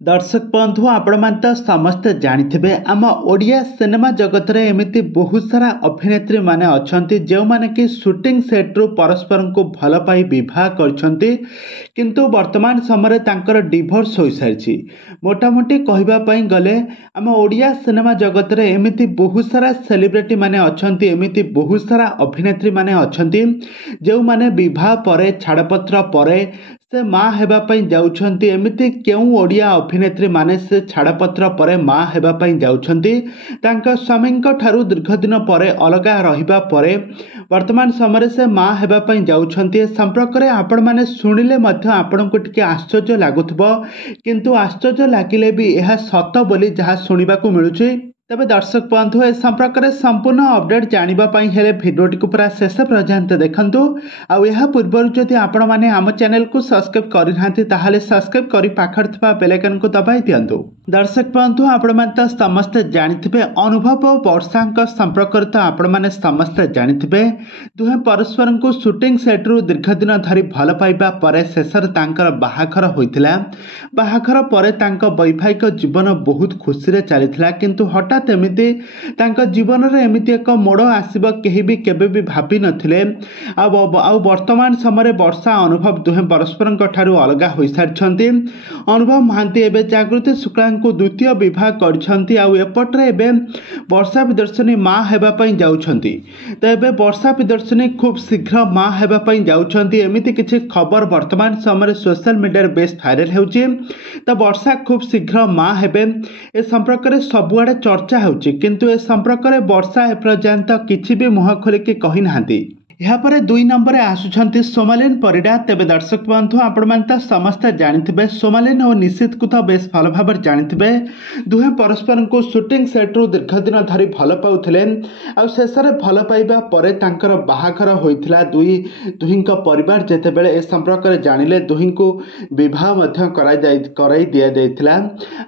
दर्शक बंधु आपण तो समस्ते जानिथिबे आम ओडिया सिनेमा जगत रे एमिति बहुत सारा अभिनेत्री माने अछंती जो माने कि शूटिंग सेट रु परस्पर को भल पाई विवाह करछंती किंतु वर्तमान समय तांकर डिवोर्स हो सारी मोटामोटी कहबा पई गले आम ओडिया सिनेमा जगत रे एमिति बहुत सारा सेलिब्रिटी माने अछंती एमिति बहुत सारा अभिनेत्री माने अछंती जो माने विवाह परे छाड़पत्र परे से माँ हेबापई जाउछंती एमिति केउ ओडिया अभिनेत्री माने से छाड़पत्र परे माँ हेबापई जाउछंती तांका स्वामींक ठारू दीर्घ दिन परे अलगा रहिबा परे वर्तमान समय से माँ हेबापई जाउछंती संपर्क रे आपण माने सुनिले मध्य आपनको टिके आश्चर्य लागुथबो किंतु आश्चर्य लागिले भी यह सत बोली जहाँ सुनिबाकू मिलुछि। तबे दर्शक बंधु ए संपर्क में संपूर्ण अपडेट जानापी हेले भिडियोटी को पूरा शेष पर्यंत देखंतु आउ यह पूर्व जदि आपण माने आम चैनल को सब्सक्राइब करिनांती ताहाले सब्सक्राइब करी पाखर थबा बेल आइकन को दबाई दियंतु। दर्शक बंधु आपण माने तो समस्त जानिथिबे अनुभव और वर्षांक संपर्क तो आपण माने समस्त जानिथिबे दुहे परस्पर को शूटिंग सेट रु दीर्घ दिन धरी भल पाइबा परे शेषर तांकर बाहाघर होइतिला। बाहाघर परे तांको वैवाहिक जीवन बहुत खुशी रे चलीथिला किंतु हठात एमिति तांको जीवन रे एमिति एक मोड़ आसीबो केही भी केबे भी भाबी नथिले। आ वर्तमान समय वर्षा अनुभव दुहे परस्पर ठारू अलगा होई सारछंती। अनुभव महांती एबे जागृति शुक्ला को द्वितीय विवाह करछंती आ एपटरे एबे वर्षा प्रियदर्शनी माँ हेबा पई जाउछंती। तो एबे वर्षा प्रियदर्शनी खूब शीघ्र माँ हेबा पई जाउछंती एमिति किछि खबर वर्तमान समय सोशल मीडिया रे बेस वायरल हेउची। तो वर्षा खूब शीघ्र माँ हेबे ए संपर्क रे सबुआडे चर्चा होउची किंतु ए संपर्क रे वर्षा एपर्यंत किछि भी मुह खोलिकी कहि नाहांती। यापर दुई नंबर आसुछंती सोमालिन परिडा। तेबे दर्शक बंधु आपण माने समस्ते जानिथिबे सोमालिन और निशित को तो बेस भल भाव जानिथिबे दुहे परस्पर को शूटिंग सेट रु दीर्घ दिन धरी भल पाउथिले आ शेष रे भल पाइबा परे तांकर बाहाघर होइथिला। दुहिंक परिवार जेतेबेले ए संपर्क रे जानिले दुहिंको विवाह मध्य कराई दिया दैथिला।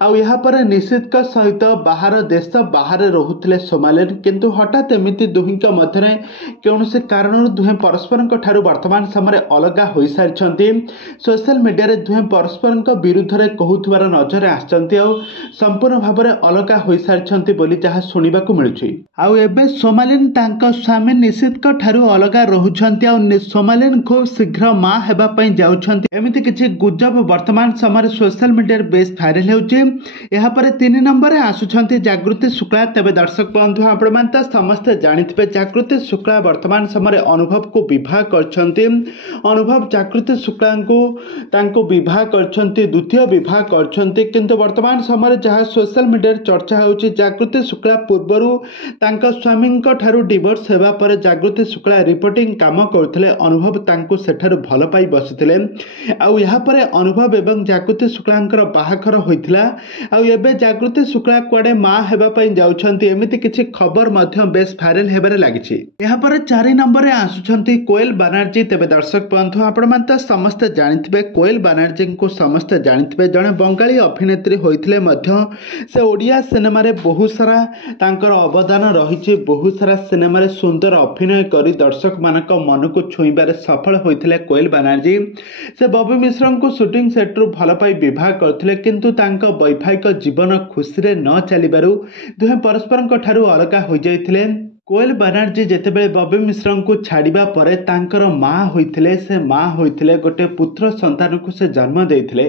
आ यहा पर निशित का सहित बाहर देश बाहर रहुथिले सोमालिन किंतु हठात एमिति दुहिंक मध्यरे कौनसी कारण दुहे परस्पर ठारू वर्तमान समय अलगा हो सारी। सोशल मीडिया रे दुहे परस्पर विरुद्ध रे कहूथबार नजर आछंती आ संपूर्ण भाव में अलगा हो सारी बोली जहाँ सुनिबाकू मिलुछि। आउ एबे सोमालिन तांका स्वामी निशित ठारू अलगा रहुछंती आ सोमालिन खूब शीघ्र माँ हेबा पई जाउछंती एमिति किछि गुजब वर्तमान समय सोशल मीडिया रे बेस वायरल हेउछि। एहा परे 3 नंबर आसुछंती जागृति शुक्ला। तेबे दर्शक बंधु आपण माने समस्त जानिथिबे जागृति शुक्ला वर्तमान समय अनुभव को विवाह करछंती। अनुभव जागृति शुक्ला को तांको विवाह करछंती द्वितीय विवाह करछंती किंतु वर्तमान समय जहाँ सोशल मीडिया चर्चा होउछि जागृति शुक्ला पूर्वरु तांका स्वामींक ठारू डिवोर्स हेबा पर जागृति शुक्ला रिपोर्टिंग काम करथिले अनुभव तांको सेठारु भल पाई बसिथिले। आउ यहा परे अनुभव एवं जागृति शुक्लांकर बाहाघर होइथिला। आउ एबे जागृति शुक्ला कुआडे माँ हेबा पई जाउछंती एमिति किछि खबर मध्य बेस वायरल हेबारे लागिछि। यहा परे 4 नंबर आसुछंती कोयल बनर्जी। तेबे दर्शक बंधु आपण माने समस्त जानिथिबे कोयल बनर्जी को समस्त जानिथिबे जणे बंगाली अभिनेत्री होइथिले मध्य से ओडिया सिनेमा रे बहुत सारा तांकर अवदान रहिछि। बहुत सारा सिनेमा रे सुंदर अभिनय करी दर्शक मानक मन को छुईबारे सफल होइथिले कोयल बनर्जी। से बॉबी मिश्र को शूटिंग सेट रु भल पाई विवाह करथिले किंतु तांका वैवाहिक जीवन खुशी रे न चलिबारु दुहे परस्पर ठारू अलगा हो जाइथिले। कोयल बनर्जी जेतेबेले बॉबी मिश्र को छाड़िबा परे तांकर माँ होइथिले से माँ होइथिले गोटे पुत्र संतान को से जन्म देइथिले।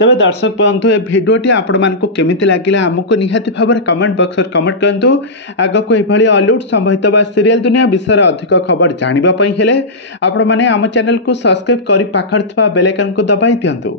तबे दर्शक बंधु ए भिडियोटी आपण मानकु केमिति लागिला हमको निहाती भाबरे कमेंट बॉक्स रे कमेंट करंतु। आगको एभली हॉलीवुड संबंधित बा सीरियल दुनिया विषय अधिक खबर जानिबा पई हेले आपण माने आम चैनल को सब्सक्राइब करी पाखर थबा बेल आइकन को दबाई दियंतु।